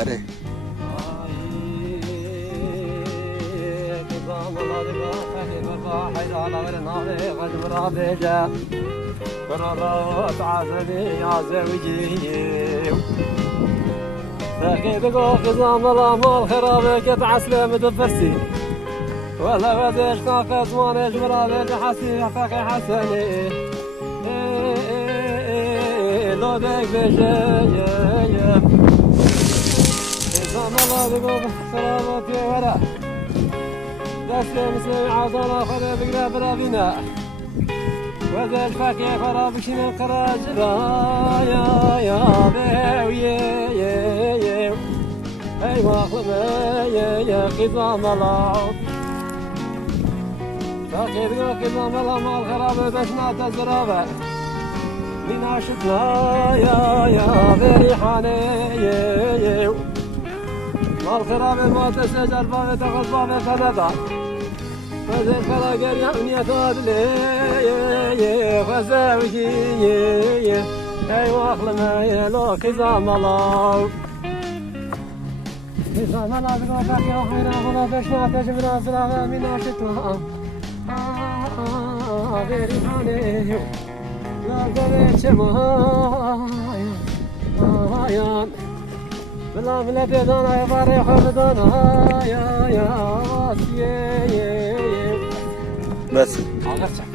آره لكن تقول خزام الله مال خرابك تعسلم تفرسي ولا بديش ناقص وانا جمرابك حسي فاقي حسني لو ديك بجاي خزام الله تقول خرابك ورا دسم مسلم عضنا خذ بقرا برابينا وذا فاقي خرابك شنو قراج يا بيوي أي واخلنا يا خزام الله تاخذ خزام الله مال خرابة باش نعطى زرابة من عشتنا يا بريحاني مال خرابة ما تسجل بابة تاخذ بابة فندا فزين فلا قرية من يتوادلي فزاوجي أي واخلنا يا لو خزام الله خزام الله بقى باقي وحينا خلا بشنا تجبنا زراغة من عشتنا غيري حاني لا قريت شمايا بلا بلا بيدانا يا باري حمدانا يا واسي بس عرفت